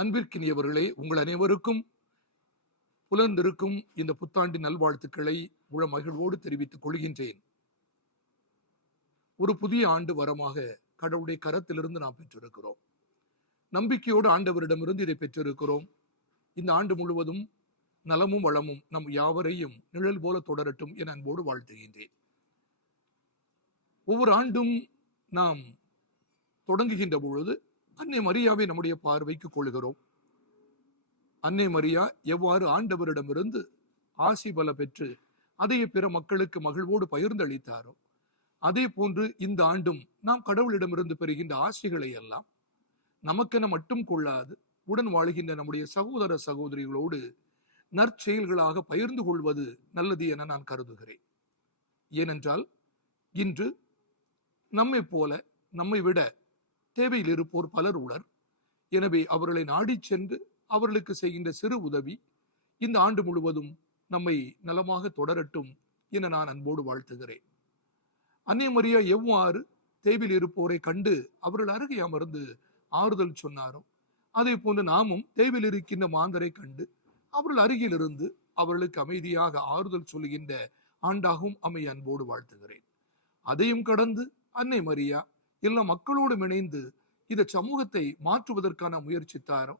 அன்பிற்கினியவர்களே, உங்கள் அனைவருக்கும் புலர்ந்திருக்கும் இந்த புத்தாண்டு நல்வாழ்த்துக்களை மகிழ்வோடு தெரிவித்துக் கொள்கின்றேன். ஒரு புதிய ஆண்டு வரமாக கடவுளுடைய கரத்திலிருந்து நாம் பெற்றிருக்கிறோம். நம்பிக்கையோடு ஆண்டவரிடமிருந்து இதை பெற்றிருக்கிறோம். இந்த ஆண்டு முழுவதும் நலமும் வளமும் நம் யாவரையும் நிழல் போல தொடரட்டும் என அன்போடு வாழ்த்துகின்றேன். ஒவ்வொரு ஆண்டும் நாம் தொடங்குகின்ற பொழுது அன்னை மரியாவை நம்முடைய பார்வைக்கு கொள்கிறோம். அன்னை மரியா எவ்வாறு ஆண்டவரிடமிருந்து ஆசி பல பெற்று அதை பிற மக்களுக்கு மகிழ்வோடு பகிர்ந்தளித்தாரோ, அதே போன்று இந்த ஆண்டும் நாம் கடவுளிடமிருந்து பெறுகின்ற ஆசைகளை எல்லாம் நமக்கென மட்டும் கொள்ளாது உடன் வாழ்கின்ற நம்முடைய சகோதர சகோதரிகளோடு நற்செயல்களாக பகிர்ந்து கொள்வது நல்லது என நான் கருதுகிறேன். ஏனென்றால் இன்று நம்மை போல நம்மை விட தேவையில் இருப்போர் பலர் உளர். எனவே அவர்களை நாடி சென்று அவர்களுக்கு செய்கின்ற சிறு உதவி இந்த ஆண்டு முழுவதும் நம்மை நலமாக தொடரட்டும் என நான் அன்போடு வாழ்த்துகிறேன். அன்னை மரியா எவ்வாறு தேவையில் இருப்போரை கண்டு அவர்கள் அருகே அமர்ந்து ஆறுதல் சொன்னாரோ, அதே போன்று நாமும் தேவையில் இருக்கின்ற மாந்தரை கண்டு அவர்கள் அருகில் இருந்து அவர்களுக்கு அமைதியாக ஆறுதல் சொல்லுகின்ற ஆண்டாகவும் அமைய அன்போடு வாழ்த்துகிறேன். அதையும் கடந்து அன்னை மரியா எல்லா மக்களோடும் இணைந்து இந்த சமூகத்தை மாற்றுவதற்கான முயற்சித்தாரோ,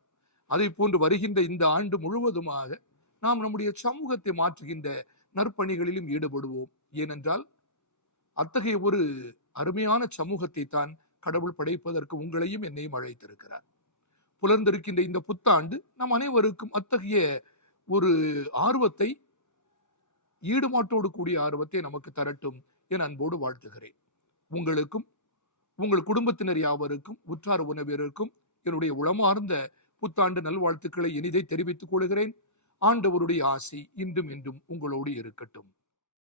அதை போன்று வருகின்ற இந்த ஆண்டு முழுவதுமாக நாம் நம்முடைய சமூகத்தை மாற்றுகின்ற நற்பணிகளிலும் ஈடுபடுவோம். ஏனென்றால் அத்தகைய ஒரு அருமையான சமூகத்தை தான் கடவுள் படைப்பதற்கு உங்களையும் என்னையும் அழைத்திருக்கிறார். புலர்ந்திருக்கின்ற இந்த புத்தாண்டு நம் அனைவருக்கும் அத்தகைய ஒரு ஆர்வத்தை, ஈடுபாட்டோடு கூடிய ஆர்வத்தை நமக்கு தரட்டும் என அன்போடு வாழ்த்துகிறேன். உங்களுக்கும் உங்கள் குடும்பத்தினர் யாவருக்கும் உற்றார் உறவினருக்கும் என்னுடைய உளமார்ந்த புத்தாண்டு நல்வாழ்த்துக்களை இனிதை தெரிவித்துக் கொள்கிறேன். ஆண்டவருடைய ஆசி இன்றும் என்றும் உங்களோடு இருக்கட்டும்.